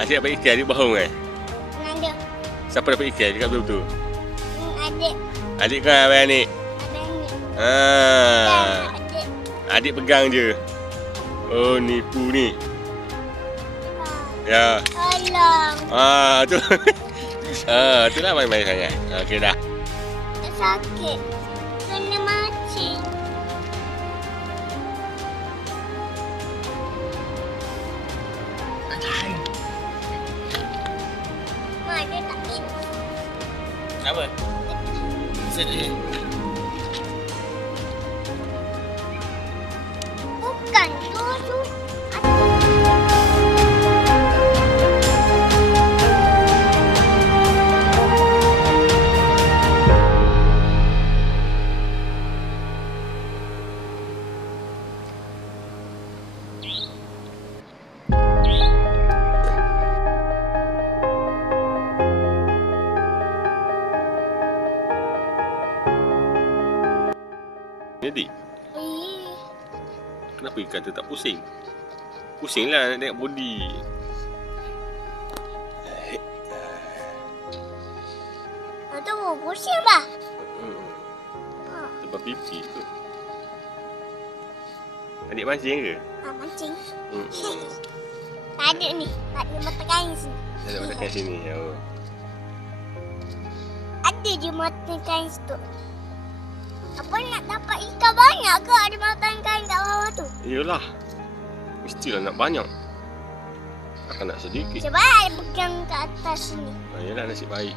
Asyik dapat ikan, adik bohong kan? Ada. Siapa dapat ikan? Cakap betul-betul. Adik. Adik kau abang ni. Abang ni. Ah. Adik. Adik pegang je. Oh, nipu ni. Ya. Tolong. Tu. Itulah main-main sangat. Okey dah. Tak sakit. Kena mancing. Mak, dia tak bisa. Apa? Sedih. Bukan tu. Jadi, kenapa ikan tu tak pusing? Pusinglah nak tengok body. Tu pusing bah. Sebab pipi tu. Adik mancing ke? Mancing. Tak ada ni. Tak ada mata kain sini. Ada mata kain sini. Oh. Ada je mata kain situ. Apa nak dapat ikan banyak ke ada mata kain kat bawah tu? Iyalah. Mestilah nak banyak. Takkan nak sedikit. Sebab ada pegang kat atas sini. Yalah, nasib baik.